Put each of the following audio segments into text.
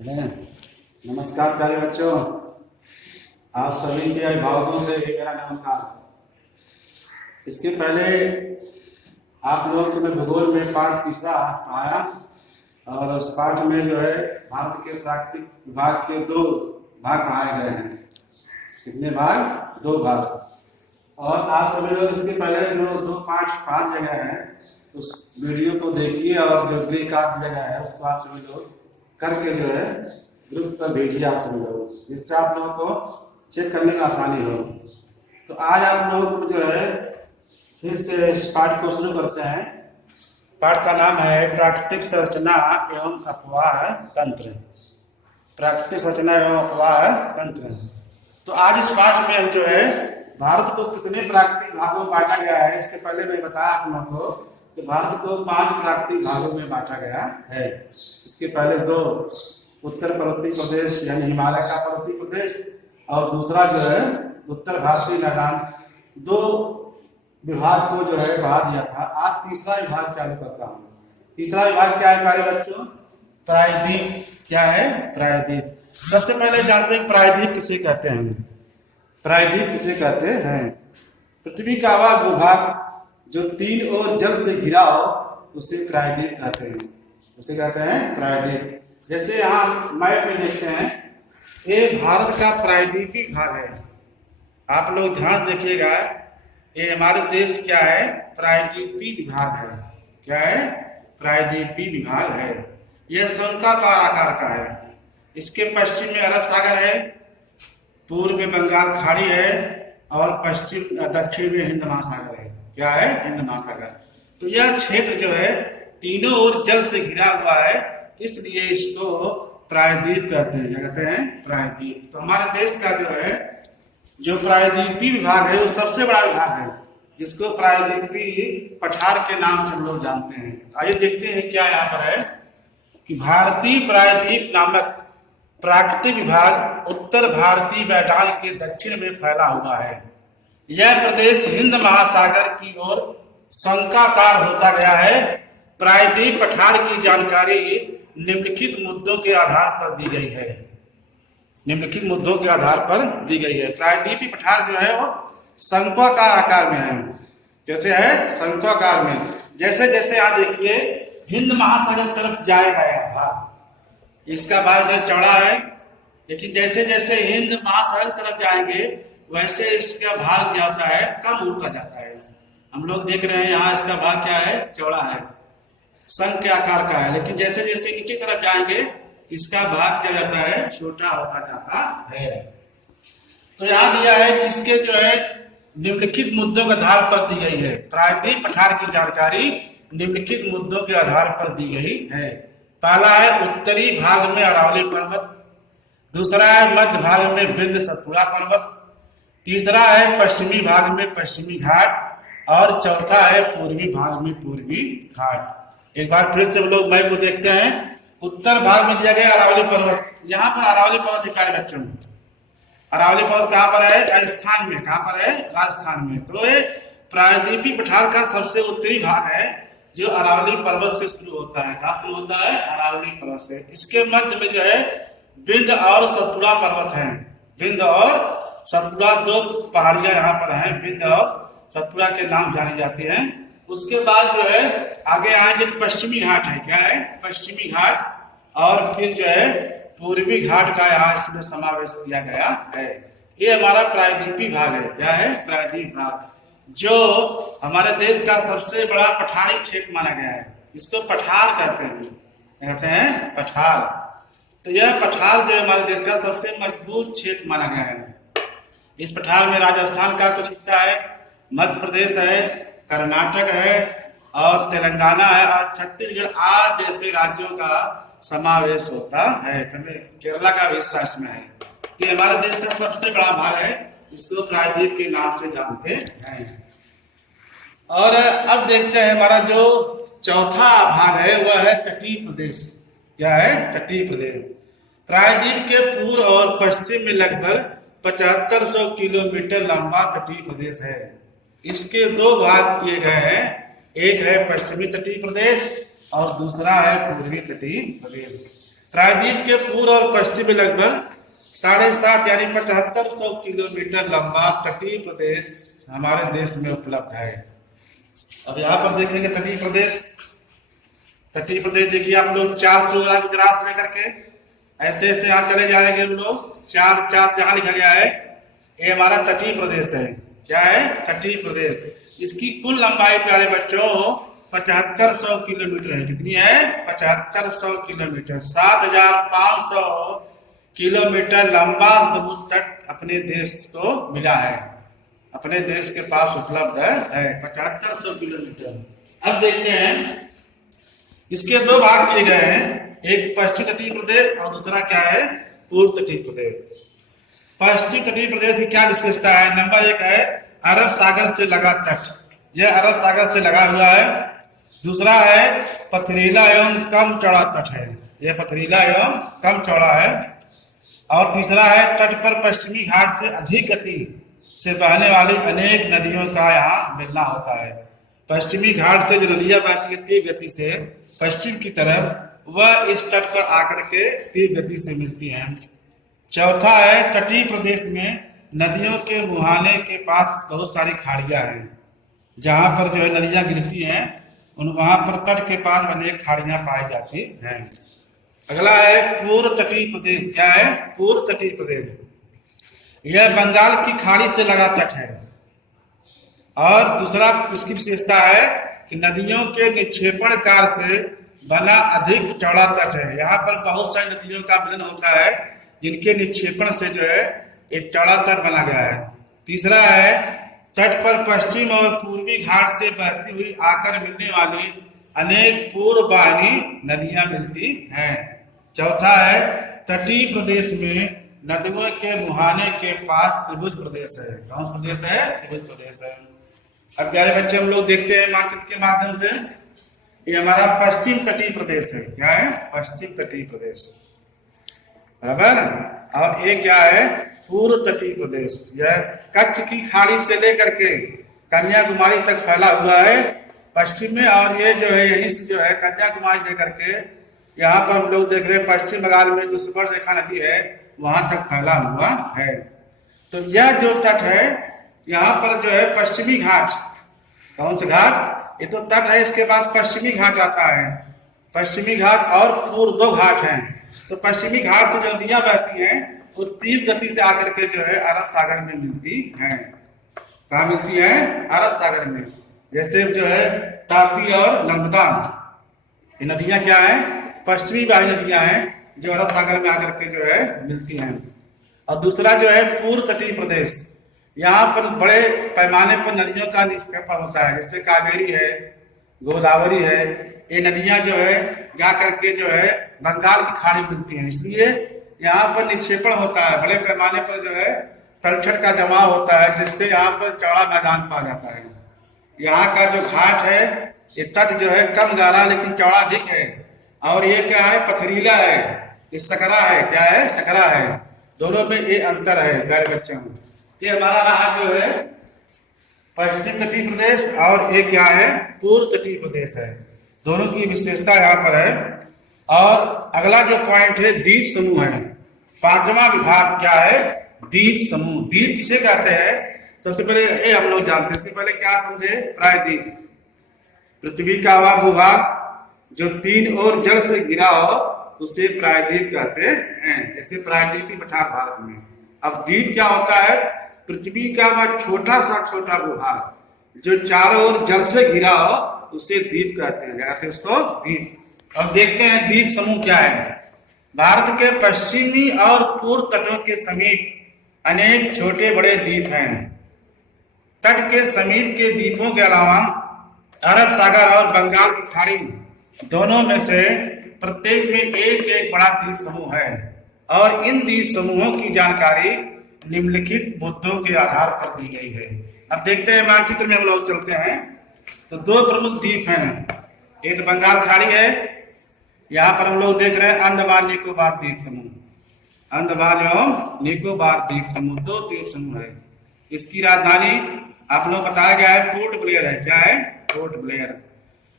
हैं। नमस्कार प्यारे बच्चों, आप सभी के अभिभावकों से मेरा नमस्कार। इसके पहले आप लोग को मैं भूगोल में पाठ तीसरा पढ़ाया और उस पाठ में जो है भारत के प्राकृतिक विभाग के 2 भाग पढ़ाए गए हैं। कितने भाग? 2 भाग। और आप सभी लोग इसके पहले जो 2 पाठ पढ़ा दिया गया है उस वीडियो को देखिए और जो ग्रे कार्ड दिया गया है उसको आप सभी लोग करके जो है ग्रुप पर भेजिए आप सभी लोग, जिससे आप लोगों को चेक करने में आसानी हो। तो आज आप लोग जो है फिर से इस पाठ को शुरू करते हैं। पाठ का नाम है प्राकृतिक संरचना एवं अपवाह तंत्र। प्राकृतिक संरचना एवं अपवाह तंत्र। तो आज इस पाठ में हम जो है भारत को कितने प्राकृतिक भागों में बांटा गया है, इसके पहले मैं बताया आप लोगों को कि भारत को 5 प्राकृतिक भागों में बांटा गया है। इसके पहले 2 उत्तर पर्वतीय प्रदेश यानी हिमालय का पर्वतीय प्रदेश और दूसरा जो है उत्तर भारतीय मैदान। 2 विभाग को जो है बढ़ा दिया था। आज तीसरा विभाग चालू करता हूँ। तीसरा विभाग क्या है प्यारे बच्चों? प्रायद्वीप। क्या है? प्रायद्वीप। सबसे पहले जानते हैं प्रायद्वीप किसे कहते हैं। प्रायद्वीप किसे कहते हैं? पृथ्वी का वह भूभाग जो 3 ओर जल से घिरा हो उसे प्रायद्वीप कहते हैं। उसे कहते हैं प्रायद्वीप। जैसे यहाँ मैप में देखते हैं, ये भारत का प्रायद्वीपीय भाग है। आप लोग ध्यान देखिएगा, ये हमारे देश क्या है? प्रायद्वीपीय विभाग है। क्या है? प्रायद्वीपीय विभाग है। यह शंक्वाकार आकार का है। इसके पश्चिम में अरब सागर है, पूर्व में बंगाल खाड़ी है और दक्षिण में हिंद महासागर है। क्या है? हिंद महासागर। तो यह क्षेत्र जो है तीनों ओर जल से घिरा हुआ है, इसलिए इसको प्रायद्वीप कहते हैं। क्या कहते हैं? प्रायद्वीप। तो हमारे देश का जो प्रायद्वीपीय विभाग है वो सबसे बड़ा विभाग है, जिसको प्रायद्वीपीय पठार के नाम से हम लोग जानते हैं। आइए देखते हैं क्या यहाँ पर है कि भारतीय प्रायद्वीप नामक प्राकृतिक विभाग उत्तर भारतीय मैदान के दक्षिण में फैला हुआ है। यह प्रदेश हिंद महासागर की ओर शंक्वाकार होता गया है। प्रायद्वीप पठार की जानकारी निम्नलिखित मुद्दों के आधार पर दी गई है। निम्नलिखित मुद्दों के आधार पर दी गई है। प्रायद्वीपीय पठार जो है वो शंक्वाकार आकार में है। जैसे है शंक्वाकार में, जैसे जैसे यहाँ देखिए हिंद महासागर तरफ जाएगा यह भाग, इसका भाग चौड़ा है, लेकिन जैसे जैसे हिंद महासागर तरफ जाएंगे वैसे इसका भाग जो होता है कम होता जाता है। हम लोग देख रहे हैं यहाँ इसका भाग क्या है? चौड़ा है, शंख के आकार का है, लेकिन जैसे जैसे नीचे तरफ जाएंगे इसका भाग क्या जाता है? छोटा होता जाता है। तो यहाँ दिया है किसके जो है निम्नलिखित मुद्दों के आधार पर दी गई है। प्रायद्वीप पठार की जानकारी निम्नलिखित मुद्दों के आधार पर दी गई है। पहला है उत्तरी भाग में अरावली पर्वत, दूसरा है मध्य भाग में विंध्य सतपुड़ा पर्वत, तीसरा है पश्चिमी भाग में पश्चिमी घाट और चौथा है पूर्वी भाग में पूर्वी घाट। एक बार फिर से हम लोग मैप को देखते हैं। उत्तर भाग में दिया गया अरावली पर्वत। यहाँ पर अरावली पर्वत दिखा है बच्चों। अरावली पर्वत कहाँ पर है? राजस्थान में। कहाँ पर है? राजस्थान में। तो ये प्रायद्वीपीय पठार का सबसे उत्तरी भाग है जो अरावली पर्वत से शुरू होता है। कहाँ शुरू होता है? अरावली पर्वत से। इसके मध्य में जो है विंध्य और सतपुड़ा पर्वत है। विंध्य और सतपुड़ा 2 पहाड़ियां यहाँ पर हैं, विंध्य और सतपुड़ा के नाम जानी जाती हैं। उसके बाद जो है आगे आएंगे तो पश्चिमी घाट है। क्या है? पश्चिमी घाट। और फिर जो है पूर्वी घाट का यहाँ इसमें समावेश किया गया है। ये हमारा प्रायद्वीपीय भाग है। क्या है? प्रायद्वीप भाग, जो हमारे देश का सबसे बड़ा पठारी क्षेत्र माना गया है। इसको पठार कहते हैं। कहते हैं पठार। तो यह पठार जो हमारे देश का सबसे मजबूत क्षेत्र माना गया है। इस पठार में राजस्थान का कुछ हिस्सा है, मध्य प्रदेश है, कर्नाटक है और तेलंगाना है और छत्तीसगढ़ आदि जैसे राज्यों का समावेश होता है। केरला का भी हिस्सा इसमें है। ये हमारे देश का सबसे बड़ा भाग है, इसको प्रायद्वीप के नाम से जानते हैं। और अब देखते हैं हमारा जो चौथा भाग है वह है तटीय प्रदेश। क्या है? तटीय प्रदेश। प्रायद्वीप के पूर्व और पश्चिम में लगभग 7500 किलोमीटर लंबा तटीय प्रदेश है। इसके 2 भाग किए गए हैं, एक है पश्चिमी तटीय प्रदेश और दूसरा है पूर्वी तटीय प्रदेश। प्रायद्वीप के पूर्व और पश्चिम में लगभग 7.5 यानी 7500 किलोमीटर लंबा तटीय प्रदेश हमारे देश में उपलब्ध है। अब यहाँ पर देखेंगे तटीय प्रदेश देखिए आप लोग 4 गुजरात से लेकर के ऐसे ऐसे यहाँ चले जाएंगे हम लोग, 4 जहाँ लिखा गया है ये हमारा तटीय प्रदेश है। क्या है? तटीय प्रदेश। इसकी कुल लंबाई प्यारे बच्चों 7500 किलोमीटर है। कितनी है? 7500 किलोमीटर। 7500 किलोमीटर लंबा समुद्र तट अपने देश को मिला है, अपने देश के पास उपलब्ध है 7500 किलोमीटर। अब देखते हैं इसके 2 भाग किए गए हैं, एक पश्चिम तटीय प्रदेश और दूसरा क्या है? पूर्व तटीय प्रदेश। पश्चिम तटीय प्रदेश की क्या विशेषता है? नंबर 1 है अरब सागर से लगा तट, यह अरब सागर से लगा हुआ है। दूसरा है पथरीला एवं कम चौड़ा तट है, यह पथरीला एवं कम चौड़ा है। और तीसरा है तट पर पश्चिमी घाट से अधिक गति से बहने वाली अनेक नदियों का यहाँ मिलना होता है। पश्चिमी घाट से जो नदियां बहती है तेज गति से पश्चिम की तरफ, वह इस तट पर आकर के तेज गति से मिलती हैं। चौथा है तटीय प्रदेश में नदियों के मुहाने के पास बहुत सारी खाड़ियां हैं, जहां पर जो है नदियां गिरती हैं वहां पर तट के पास अनेक खाड़ियां पाई जाती हैं। अगला है पूर्व तटीय प्रदेश। क्या है? पूर्व तटीय प्रदेश। यह बंगाल की खाड़ी से लगा तट है। और दूसरा इसकी विशेषता है कि नदियों के निक्षेपण कार से बना अधिक चौड़ा तट है। यहाँ पर बहुत सारी नदियों का मिलन होता है जिनके निक्षेपण से जो है एक चौड़ा तट बना गया है। तीसरा है तट पर पश्चिम और पूर्वी घाट से बहती हुई आकर मिलने वाली अनेक पूर्व वाहिनी नदियां मिलती हैं। चौथा है तटीय प्रदेश में नदियों के मुहाने के पास त्रिभुज प्रदेश है। कौन सा प्रदेश है? त्रिभुज प्रदेश है। अब प्यारे बच्चे हम लोग देखते हैं मानचित्र के माध्यम से, ये हमारा पश्चिम तटीय प्रदेश है। क्या है? पश्चिम तटीय प्रदेश, बराबर। और ये क्या है? पूर्व तटीय प्रदेश। यह कच्छ की खाड़ी से लेकर के कन्याकुमारी तक फैला हुआ है पश्चिम में। और ये जो है यहीं से जो है कन्याकुमारी लेकर के यहाँ पर हम लोग देख रहे हैं पश्चिम बंगाल में जो सुवर्णरेखा नदी है वहां तक फैला हुआ है। तो यह जो तट है यहाँ पर जो है पश्चिमी घाट, कौन सा घाट? ये तो तट है, इसके बाद पश्चिमी घाट आता है। पश्चिमी घाट और पूर्व 2 घाट हैं। तो पश्चिमी घाट से जो नदियां बहती हैं वो तीव्र गति से आकर के जो है अरब सागर में मिलती हैं। कहाँ मिलती है? अरब सागर में। जैसे जो है तापी और नर्मदा, ये नदियां क्या है? पश्चिमी वाली नदियां हैं जो अरब सागर में आकर के जो है मिलती हैं। और दूसरा जो है पूर्व तटीय प्रदेश, यहाँ पर बड़े पैमाने पर नदियों का निक्षेपण होता है, जैसे कावेरी है, गोदावरी है। ये नदियां जो है जा करके जो है बंगाल की खाड़ी मिलती हैं, इसलिए यहाँ पर निक्षेपण होता है। बड़े पैमाने पर जो है तलछट का जमाव होता है, जिससे यहाँ पर चौड़ा मैदान पा जाता है। यहाँ का जो घाट है ये तट जो है कम गहरा लेकिन चौड़ा अधिक है। और ये क्या है? पथरीला है, ये सकरा है। क्या है? सकरा है। दोनों में ये अंतर है प्यारे बच्चों। ये हमारा रहा जो है पश्चिम तटीय प्रदेश और ये क्या है? पूर्व तटीय प्रदेश है। दोनों की विशेषता यहाँ पर है। और अगला जो पॉइंट है द्वीप समूह है। 5वां विभाग क्या है? द्वीप समूह। द्वीप किसे कहते हैं? सबसे पहले ये हम लोग जानते हैं। इससे पहले क्या समझे? प्रायद्वीप, पृथ्वी का वह भूभाग जो 3 ओर जल से घिरा हो उसे प्रायद्वीप कहते हैं। जैसे प्रायद्वीपीय पठार भारत में। अब द्वीप क्या होता है? पृथ्वी का वह छोटा भूभाग जो चारों ओर जल से घिरा हो उसे द्वीप कहते हैं। कहते हैं उसको द्वीप। अब देखते हैं द्वीप समूह क्या है। भारत के पश्चिमी और पूर्व तटों के समीप अनेक छोटे बड़े द्वीप हैं। तट के समीप के द्वीपों के अलावा अरब सागर और बंगाल की खाड़ी दोनों में से प्रत्येक में एक एक बड़ा द्वीप समूह है। और इन द्वीप समूहों की जानकारी निम्नलिखित मुद्दों के आधार पर दी गई है। अब देखते हैं मानचित्र में हम लोग चलते हैं। तो 2 प्रमुख द्वीप हैं, एक बंगाल खाड़ी है, यहाँ पर हम लोग देख रहे हैं अंडमान निकोबार द्वीप समूह। अंडमान एवं निकोबार द्वीप समूह 2 द्वीप समूह है। इसकी राजधानी आप लोग बताया गया है पोर्ट ब्लेयर है। क्या है? Port Blair.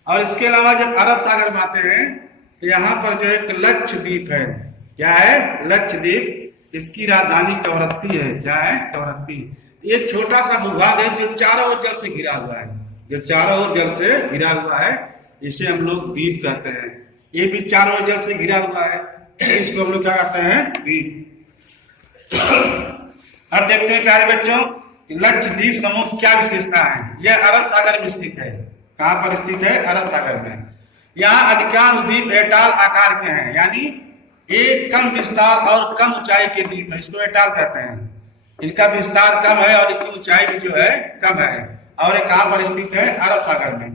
और इसके अलावा जब अरब सागर में आते हैं तो यहाँ पर जो एक लक्षद्वीप है, क्या है, लक्षद्वीप, इसकी राजधानी कवरत्ती है। क्या है, कवरत्ती। ये छोटा सा भूभाग है जो चारों ओर जल से घिरा हुआ है, जो चारों ओर जल से घिरा हुआ है, इसे हम लोग द्वीप कहते हैं। ये भी चारों ओर जल से घिरा हुआ है, इसको हम लोग क्या कहते हैं, द्वीप। अब देखते हैं प्यारे बच्चों, लक्षद्वीप समूह की क्या विशेषता है। यह अरब सागर में स्थित है। कहाँ पर स्थित है, अरब सागर में। यहाँ अधिकांश द्वीप एटाल आकार के हैं, यानी एक कम विस्तार और कम ऊंचाई के द्वीप है, इसको एटाल कहते हैं। इनका विस्तार कम है और इनकी ऊंचाई भी जो है कम है, और ये कहाँ पर स्थित है, अरब सागर में।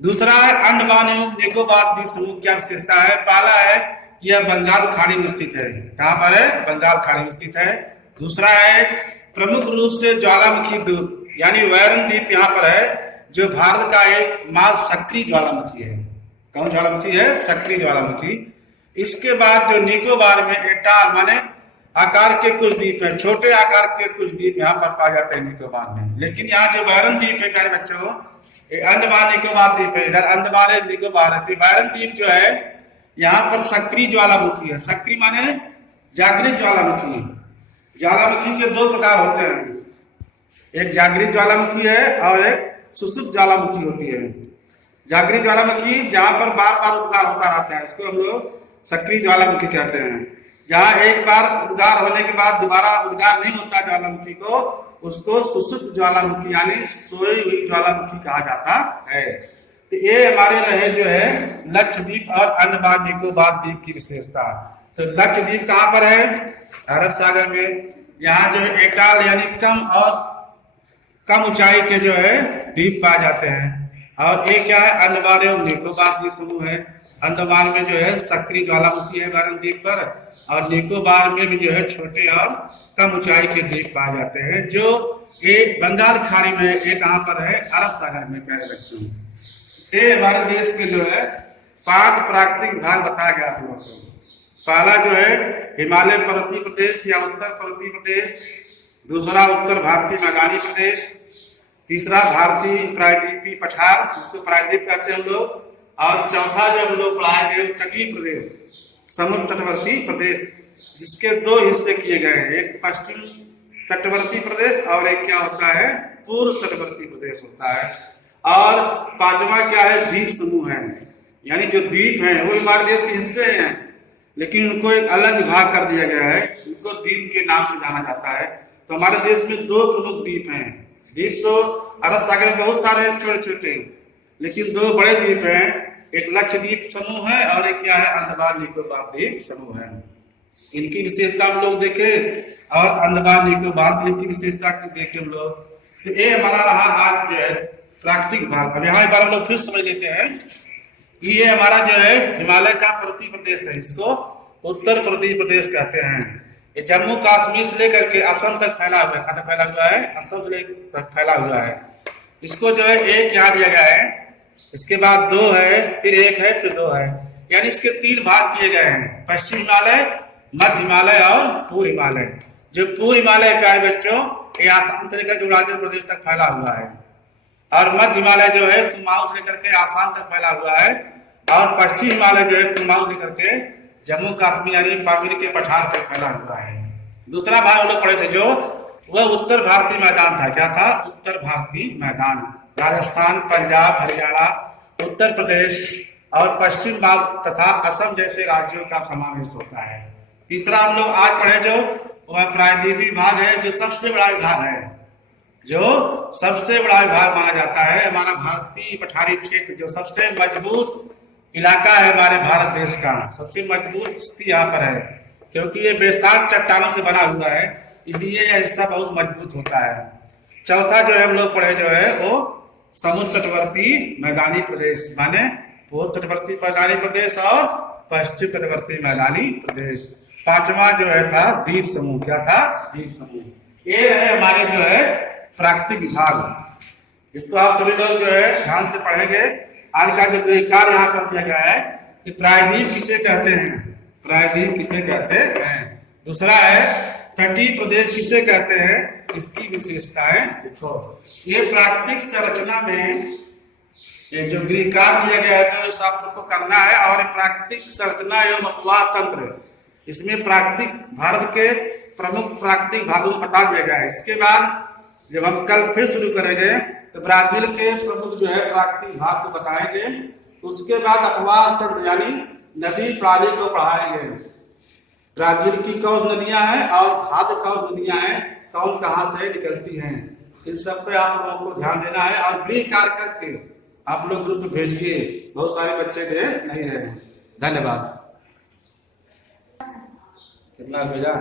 दूसरा है अंडमान एवं निकोबार द्वीप समूह क्या विशेषता है। पहला है यह बंगाल खाड़ी में स्थित है। कहाँ पर है, बंगाल खाड़ी में स्थित है। दूसरा है प्रमुख रूप से ज्वालामुखी द्वीप, यानी वैरन द्वीप यहाँ पर है, जो भारत का एक सक्रिय ज्वालामुखी है। कौन ज्वालामुखी है, सक्रिय ज्वालामुखी। इसके बाद जो निकोबार में एटाल माने आकार के कुछ द्वीप है, छोटे आकार के कुछ द्वीप यहाँ पर पाए जाते हैं निकोबार में। लेकिन यहाँ जो वैरन द्वीप है प्यारे बच्चों, अंडमान निकोबार द्वीप है, इधर अंडमान निकोबार है। वैरन द्वीप जो है यहाँ पर सक्रिय ज्वालामुखी है। सक्रिय माने जागृत ज्वालामुखी। ज्वालामुखी के दो प्रकार होते हैं, एक जागृत ज्वालामुखी है और एक सुषुप्त ज्वालामुखी होती है। जागृत ज्वालामुखी जहाँ पर बार बार उद्गार होता रहता है, इसको हम लोग सक्रिय ज्वालामुखी कहते हैं। जहाँ एक बार उद्गार होने के बाद दोबारा उद्गार नहीं होता ज्वालामुखी को, उसको सुषुप्त ज्वालामुखी यानी सोई हुई ज्वालामुखी कहा जाता है। तो ये हमारे रहे जो है लक्षद्वीप और अंडमान निकोबार द्वीप की विशेषता। तो लक्षद्वीप कहाँ पर है, अरब सागर में। यहाँ जो है एटाल यानी कम और कम ऊंचाई के जो है द्वीप पाए जाते हैं। और एक क्या है, अंडमान एवं निकोबार द्वीप समूह है। अंडमान में जो है सक्रिय ज्वालामुखी है वैरन द्वीप पर, और निकोबार में भी जो है छोटे और कम ऊंचाई के द्वीप पाए जाते हैं, जो एक बंगाल खाड़ी में, एक कहाँ पर है, अरब सागर में। प्यारे बच्चों, ये हमारे देश के जो है 5 प्राकृतिक विभाग बताया गया आप लोगों को। पहला जो है हिमालय पर्वतीय प्रदेश या उत्तर पर्वतीय प्रदेश, दूसरा उत्तर भारतीय मैदानी प्रदेश, तीसरा भारतीय प्रायद्वीपीय पठार, जिसको प्रायद्वीप कहते हैं हम लोग, और चौथा जो हम लोग पढ़ाएंगे तटीय प्रदेश, समुद्र तटवर्ती प्रदेश, जिसके 2 हिस्से किए गए हैं, एक पश्चिम तटवर्ती प्रदेश और एक क्या होता है, पूर्व तटवर्ती प्रदेश होता है। और 5वां क्या है, द्वीप समूह है, यानी जो द्वीप हैं वो हमारे देश के हिस्से हैं, लेकिन उनको एक अलग विभाग कर दिया गया है, उनको द्वीप के नाम से जाना जाता है। तो हमारे देश में 2 प्रमुख द्वीप हैं। द्वीप तो अरब सागर में बहुत सारे छोटे छोटे, लेकिन 2 बड़े द्वीप हैं, एक लक्षद्वीप समूह है और एक क्या है, अंडमान निकोबार द्वीप समूह है। इनकी विशेषता हम लोग देखें और अंडमान निकोबार द्वीप की विशेषता देखें हम लोग। तो ये हमारा रहा आज जो है प्राकृतिक भाग। अब यहाँ एक बार हम लोग फिर समझ लेते हैं कि ये हमारा जो है हिमालय का पर्वतीय प्रदेश है, इसको उत्तर पर्वतीय प्रदेश कहते हैं। ये जम्मू कश्मीर से लेकर के असम तक फैला हुआ है। कहाँ तक फैला हुआ है, असम से फैला हुआ है। इसको जो है एक यहाँ दिया गया है, इसके बाद 2 है, फिर 1 है, फिर 2 है, यानी इसके 3 भाग किए गए हैं, पश्चिम हिमालय, मध्य हिमालय और पूर्व हिमालय। जो पूर्व हिमालय प्यारे बच्चों ये आसाम से लेकर अरुणाचल प्रदेश तक फैला हुआ है, और मध्य हिमालय जो है कुमाऊं से लेकर के आसाम तक फैला हुआ है, और पश्चिम हिमालय जो है कुमाऊं से लेकर के जम्मू कश्मीर यानी पामीर के पठार तक फैला हुआ है। दूसरा भाग हम लोग पढ़े थे जो वह उत्तर भारतीय मैदान था। क्या था, उत्तर भारतीय मैदान, राजस्थान, पंजाब, हरियाणा, उत्तर प्रदेश और पश्चिम बंगाल तथा असम जैसे राज्यों का समावेश होता है। तीसरा हम लोग आज पढ़े जो वह प्रायद्वीपीय विभाग है, जो सबसे बड़ा विभाग है, जो सबसे बड़ा विभाग माना जाता है। हमारा भारतीय पठारी क्षेत्र जो सबसे मजबूत इलाका है हमारे भारत देश का, सबसे मजबूत स्थिति यहाँ पर है, क्योंकि ये बेसार चट्टानों से बना हुआ है, इसलिए यह हिस्सा बहुत मजबूत होता है। चौथा जो है हम लोग पढ़े जो है वो समुद्र तटवर्ती मैदानी प्रदेश, माने पूर्व तटवर्ती मैदानी प्रदेश और पश्चिम तटवर्ती मैदानी प्रदेश। 5वां जो है था द्वीप समूह। क्या था, द्वीप समूह। ये है हमारे जो है प्राकृतिक विभाग, इसको आप सभी लोग जो है ध्यान से पढ़ेंगे। आज का जो कार्य यहाँ पर दिया गया है कि प्रायद्वीप किसे कहते हैं, प्रायद्वीप किसे कहते हैं। दूसरा है तटीय प्रदेश किसे कहते हैं, इसकी विशेषताएं देखो। ये प्राकृतिक संरचना में ये जो गृहकार दिया गया है तो सब सबको करना है। और प्राकृतिक संरचना एवं अपवाह तंत्र, इसमें प्राकृतिक भारत के प्रमुख प्राकृतिक भागों को बता दिया गया है। इसके बाद जब हम कल फिर शुरू करेंगे तो ब्राजील के प्रमुख जो है प्राकृतिक भाग को बताएंगे। उसके बाद अपवाह तंत्र यानी नदी प्रणाली को पढ़ाएंगे। ब्राजील की कौन नदियां हैं और भारत कौन नदियां हैं, कौन कहां से निकलती हैं, इन सब पे आप लोगों को ध्यान देना है। और गृह कार्य करके आप लोग ग्रुप में भेजिए, बहुत सारे बच्चे दे नहीं रहे हैं। धन्यवाद। कितना भेजा?